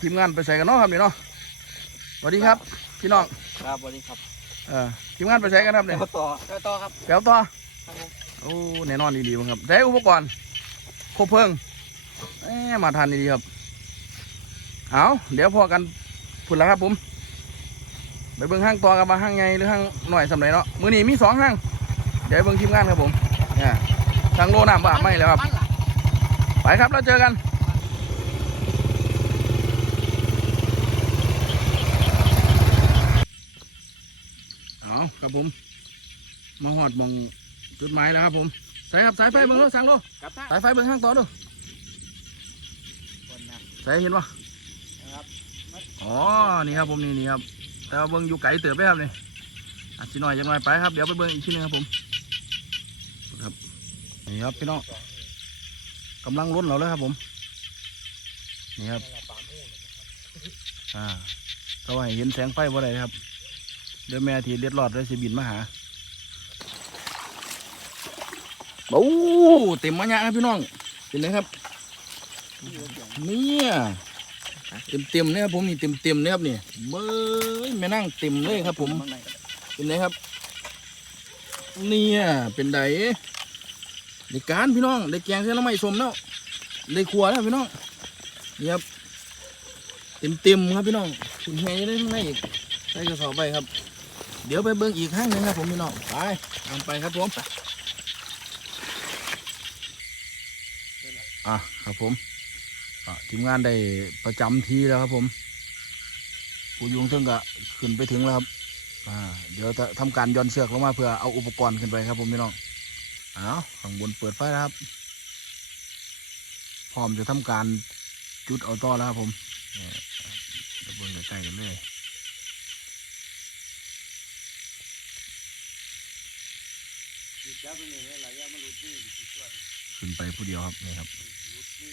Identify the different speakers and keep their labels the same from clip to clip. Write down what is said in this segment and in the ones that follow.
Speaker 1: ทีมงานไปใส่กันเนาะครับนี่เนาะสวัสดีครับ พี่น้อง
Speaker 2: ครับสวัสดีครับ
Speaker 1: เออทีมงานไปใส่กันครับเนี่ย
Speaker 2: ต่อต่อต่อครับ
Speaker 1: แก้วต่อ
Speaker 2: ครับผม
Speaker 1: โอ้แน่นอนดีๆมั้งครับใช้อุปกรณ์ครบเพลิงแหมมาทันดีๆครับเอาเดี๋ยวพอกันพุ่นแล้วครับผมไปเบิ่งห้างต่อกับมาห้างไงหรือห้างหน่อยสำไหนเนาะมือนี้มีสองห้างเดี๋ยวเบิ่งทีมงานครับผมเนี่ยทางโลน้ำบ้าไม่แล้วครับ
Speaker 2: มันล่ะ
Speaker 1: ไปครับแล้วเจอกัน เอา ครับผม มาหอดหมองจุดหมายแล้วครับผม สายครับสายไฟเบิ้งดูสั่งดู
Speaker 2: ครับท่าน
Speaker 1: สายไฟเบิ้งข้างต่อดู
Speaker 2: คนนะ
Speaker 1: สายเห็นปะ
Speaker 2: นะครับ
Speaker 1: อ๋อ นี่ครับผมนี่นี่ครับแต่ว่าเบิ้งอยู่ไกลเติบไปครับนี่อาจจะหน่อยจะหน่อยไปครับ เดี๋ยวไปเบิ้งอีกทีหนึงครับผม ครับ นี่ครับพี่น้องกำลังล้นเราเลยครับผม นี่ครับ อ่าก็ให้เห็นแสงไฟบ่ได้ครับ เดี๋ยวแม่ทีเลียดรอดได้สิบินมาหาโอ้เต็มมะยะครับพี่น้องเห็นไหมครับเนี่ยเต็มเต็มเนี่ยครับผมนี่เต็มเต็มเนี่ยครับนี่เบ้ยแม่นั่งเต็มเลยครับ ผมเป็นไงครับ เนี่ยเป็นไดในการพี่น้องได้แกงเส้นละไม่สมแล้วได้ครัวแล้วพี่น้องนี่ครับเต็มเต็มครับพี่น้องคุณแม่ยังได้ข้างในอีกใส่กระสอบไปครับ เดี๋ยวไปเบิ่งอีกข้างหนึ่งครับผมพี่น้องไปตามไปครับผมอะครับผมทีมงานได้ประจำทีแล้วครับผมผู้ยุงซึ่งก็ขึ้นไปถึงแล้วครับอ่าเดี๋ยวจะทำการย้อนเสือกลงมาเพื่อเอาอุปกรณ์ขึ้นไปครับผมพี่น้องเอาข้างบนเปิดไฟแล้วครับ พร้อมจะทำการจุดเอาต่อแล้วครับผมเดี๋ยวเบิ่งใกล้ๆกันเลย
Speaker 2: จับไปนี่เลยหลายอย่างมันหลุดนี่สิส่วน
Speaker 1: ขึ้นไปผู้เดียวครับนี่ครับ
Speaker 2: หลุดนี่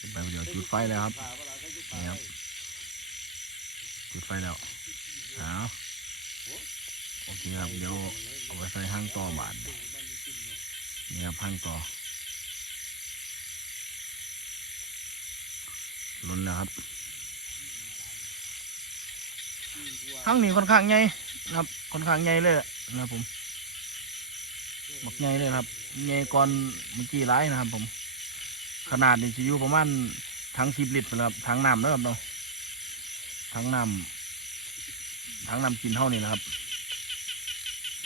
Speaker 1: ขึ้นไปผู้เดียวจุดไฟแล้วครับ
Speaker 2: เนี่
Speaker 1: ครับจุดไฟแล้วเอาโอเคครับเดี๋ยวเอาไปใส่ห้างต่อบาทนี่ครับห้างต่อล้นแล้วครับห้างนี้ค่อนข้างใหญ่นะครับค่อนข้างใหญ่เลยนะครั หมักใหญ่เลยครับใหญ่ก่อนเมื่อกี้ร้ายนะครับ ผม ขนาดนี่จะอยู่ประมาณถังสิบลิตรไปแล้วครับถังน้ำนะครับเนาะถังน้ำถังน้ำกินเท่านี้นะครับ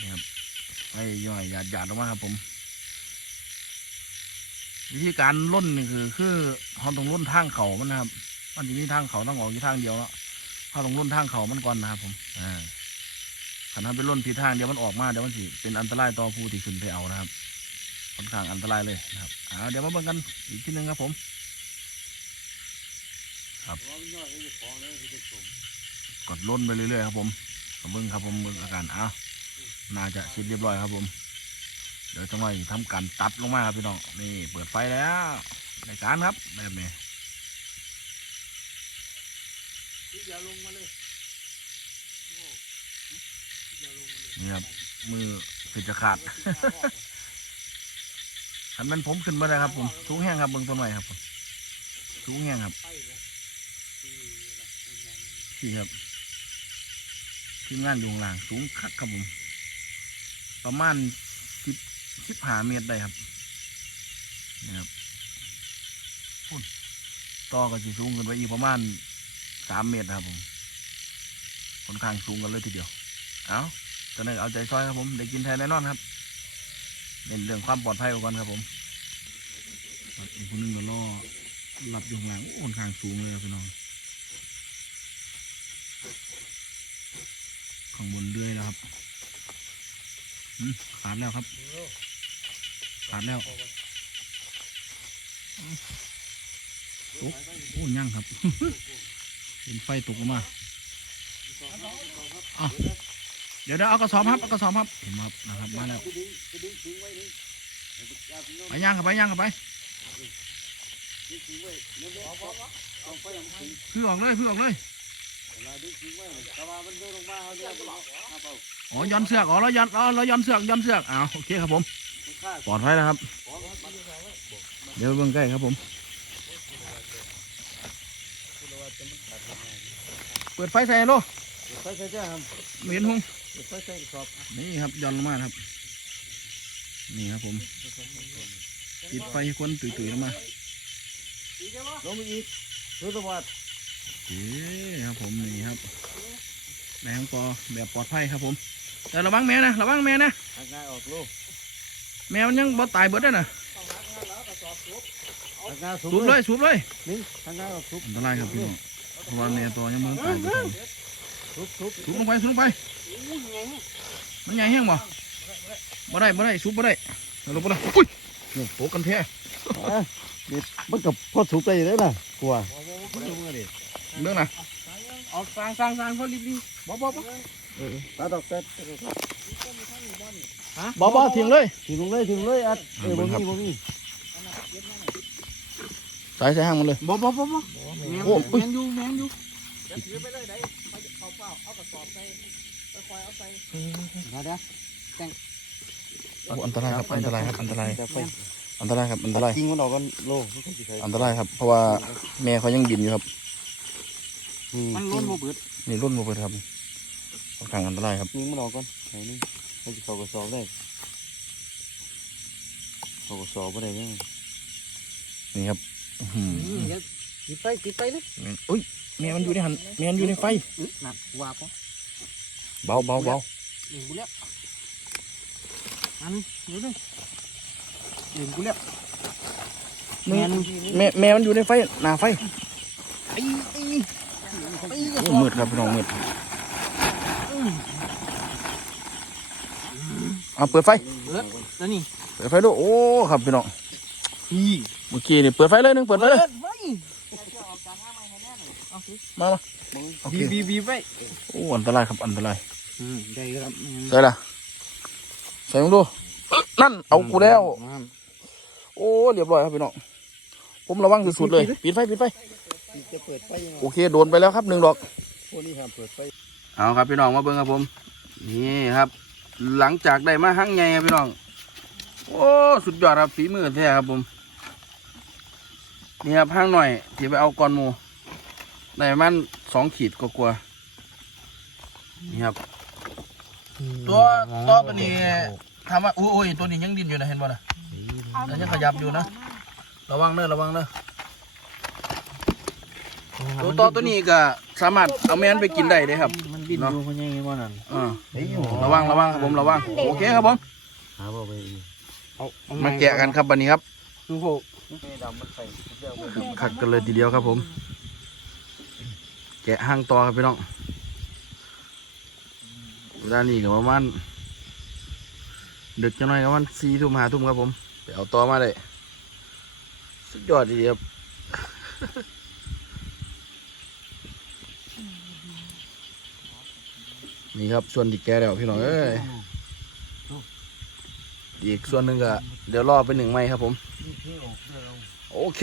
Speaker 1: นี่ครับไอ้ย่อยหยาดหยาดออกมาครับ ผม วิธีการล่นนี่คือ คือเราต้องล่นทางเขามันนะครับ มันจะมีทางเขาต้องออกอยู่ทางเดียวแล้วเขาต้องล่นทางเขามันก่อนนะครับ ผมอ่า ขันทำเป็นล่นผิดทางเดี๋ยวมันออกมาเดี๋ยวมันสิเป็นอันตรายต่อผู้ที่ขึ้นไปเอานะครับค่อนข้างอันตรายเลยนะครับอ่าเดี๋ยวมาเบิ่งกันอีกทีหนึงครับผม
Speaker 2: เพราะว่ามันย่อยให้เจ้าของเลยคือจะสม
Speaker 1: กดล่นไปเรื่อยๆครับผมเบิ่งครับผมเบิ่งอาการเอาน่าจะเสร็จเรียบร้อยครับผม เดี๋ยวจังหวะทำการตัดลงมาครับพี่น้องนี่เปิดไฟแล้วในการครับแบบนี้
Speaker 2: อย่าลงมาเลยโอ้อย่าลงมาเลย
Speaker 1: นี่ครับมือเป็นจะขาดอันเป็นผมขึ้นมาเลยครับ ผมสูงแห้งครับเบิ่งต้นไม้ครับผมสูงแห้งครับ
Speaker 2: นี่นะเป็นอย่างนี้
Speaker 1: ที่ครับทีมงานอยู่ข้างล่างสูงคักครับผมประมาณสิบสิบหาเมตรได้ครับนี่ครับพุ่นต่อก็จะสูงขึ้นไปอีกประมาณสามเมตรครับผมค่อนข้างสูงกันเลยทีเดียว เอา ตอนนี้เอาใจซอยครับผมได้กินแทนแน่นอนครับเน้นเรื่องความปลอดภัยก่อนครับผมอีกคนนึงก็ล่อหลับอยู่ข้างล่างโอ้ค่อนข้างสูงเลยครับพี่น้องข้างบนเรื่อยแล้วครับขาดแล้วครับขาดแล้วโอ้โอ้ยังครับ เป็นไฟตกมาอ้าว เดี๋ยวเดี๋ยวเอากระสอบครับเอากระสอบครับเห็นไหมครับนะครับมาแล้ว
Speaker 2: คือดึงคือดึงทิ้งไว้นี่อย่าทิ้ง
Speaker 1: ไปย่างครับไปย่างครับไป
Speaker 2: ดึงทิ้งไว้เดี๋ยวเดี๋ยวเอาเอาไฟอย่างทิ้ง
Speaker 1: พึ่งออกเลยพึ่งออกเลย
Speaker 2: เวลาดึงทิ้งไว้แต่ว่ามันโดนลงมาเอาเดี๋ยวเอาเอาเอา
Speaker 1: อ๋อย้อนเสือกอ๋อเราย้อนอ๋อเราย้อนเสือกย้อนเสือกอ้าวโอเคครับผม
Speaker 2: มันฆ่า
Speaker 1: ปลอดภัยแล้วครับ
Speaker 2: ของมัน
Speaker 1: เดี๋ยวเบิ่งใกล้ครับผม
Speaker 2: คุณเอาไว้จะมันขาดยังไง
Speaker 1: เปิดไฟใส่โล
Speaker 2: ไฟใส่จ้าครับ
Speaker 1: ไม่เห็นหง
Speaker 2: ไฟใส่กระสอบ
Speaker 1: นี่ครับย้อนลงมาครับ นี่ครับผม ปิดไฟให้คนตุยๆลงมา
Speaker 2: ลงไปอีกรู้ตัววัด
Speaker 1: เอ๊ครับผมนี่ครับแรงต่อแบบปลอดภัยครับผม แต่ระวังแม่นะระวังแม่นะ
Speaker 2: หักง่ายออกลูก
Speaker 1: แม่มันยังบ่ตายเบิดเด้อน่ะ
Speaker 2: หักง่ายสู
Speaker 1: สูบเลยสูบเลย
Speaker 2: นี่หักง่ายออกทุบ
Speaker 1: อันตรายครับพี่น้องเพราะว่าแม่ตัวยังมันตาย สูบลงไปสูบลงไปมันใหญ่แห้งบ่บ่ได้บ่ได้สูบบ่ได้เอาลงไปเลยอุ้ยโอ้โหกันแท้
Speaker 2: มันกับพ่อทุบไปเลยนะกลัว
Speaker 1: เรื่องน่ะ
Speaker 2: ออกสร้างสร้างสร้างพอรีบรีบบ่บ่บ่ตาดอกเต็ด
Speaker 1: บ่บ่ทิ้งเลย
Speaker 2: ถึงเลยถึงเลยอัดเออบ่มีบ่มี
Speaker 1: สายใส่ห้างมันเลย
Speaker 2: บ่บ่บ่บ่
Speaker 1: โอ้อุ๊ย
Speaker 2: แมนอยู่แมนอยู่ สอบใส่ค่อยเอาใส่เดี๋ยวเดี๋ยว
Speaker 1: โอ้อันตรายครับอันตรายครับอันตราย
Speaker 2: เดี๋ยวไป
Speaker 1: อันตรายครับอันตราย
Speaker 2: จริงมันออกกันโลมันก็สิใส่
Speaker 1: อันตรายครับเพราะว่าแม่เขายังบินอยู่ครับ
Speaker 2: มันล้นบ่เบิด
Speaker 1: นี่รุ่นบ่เปิดครับค่อนข้างอันตรายครับ
Speaker 2: จริงมันออกก่อนไหนนี่เขาสิเข้ากระสอบได้เข้ากระสอบบ่ได้ยัง
Speaker 1: นี่ครับอื้อหือ
Speaker 2: ติดไฟติดไฟเลย
Speaker 1: แม่นอุ้ย แม่มันอยู่ในหันแม่มันอยู่ในไฟ
Speaker 2: นั่นว่าปะ
Speaker 1: เบาเบาเบา
Speaker 2: เห็นกูแล้วอันเดี๋ยวดิเห็นกูแล้ว
Speaker 1: แม่แม่แม่มันอยู่ในไฟหน้าไฟ
Speaker 2: ไอ้ไอ้ไอ้
Speaker 1: โอ้มืดครับพี่น้องมืดเอาเปิดไฟ
Speaker 2: เบิดแล้วนี่
Speaker 1: เปิดไฟดูโอ้ครับพี่น้อง
Speaker 2: อี
Speaker 1: เมื่อกี้นี่เปิดไฟเลยหนึงเปิดไฟเลย
Speaker 2: ไฟ
Speaker 1: มามาโอเค
Speaker 2: บีบีบีไฟ
Speaker 1: โอ้อันตรายครับอันตราย
Speaker 2: อืมได้ครับ
Speaker 1: ใส่ละใส่ลงดูนั่นเอากูแล้ว โอ้เรียบร้อยครับพี่น้องผมระวังสุดๆเลยปิดไฟปิดไฟ
Speaker 2: จะเปิดไฟยังไง
Speaker 1: โอเคโดนไปแล้วครับหนึ่งดอก
Speaker 2: พวกนี้ห้ามเปิดไฟ
Speaker 1: เอาครับพี่น้องมาเบิ่งครับผม นี่ครับ หลังจากได้มาหั่งใหญ่ครับพี่น้อง โอ้สุดยอดครับฝีมือแท้ครับผมนี่ครับหั่งหน่อยที่ไปเอาก้อนหมู ได้ประมันสองขีดกลัวาๆนี่ครับ ตัวตัวตัวนี้ทำว่าอุ้ยตัวนี้ยังดินอยู่นะเห็นบ่ล่ะแล้วยังขยับอยู่นะ ระวังเนอะระวังเนอะตัวต่อตัวนี้ก็สามารถเอาแม่นไปกินได้เด้ครับ
Speaker 2: มันบินอยู่คนยังไงวะนั่น
Speaker 1: อ่าระวังระวังครับผมระวังโอเคครับผม
Speaker 2: หาบ่ไปเอา
Speaker 1: มาแกะกันครับวันนี้ครับ
Speaker 2: ดูโหดำมันใส่
Speaker 1: ขัดกันเลยทีเดียวครับผม แกะห้างต่อครับพี่น้องด้านนี้ก็ประมาณดึกจังหน่อยประมาณสี่ทุ่มห้าทุ่มครับผมไปเอาต่อมาเลยสุดยอดดีครับนี่ครับส่วนที่แกแล้วพี่น้องเอ้ยอีกส่วนหนึ่งก็เดี๋ยวรอไปหนึ่งไม้ครับผม โอเค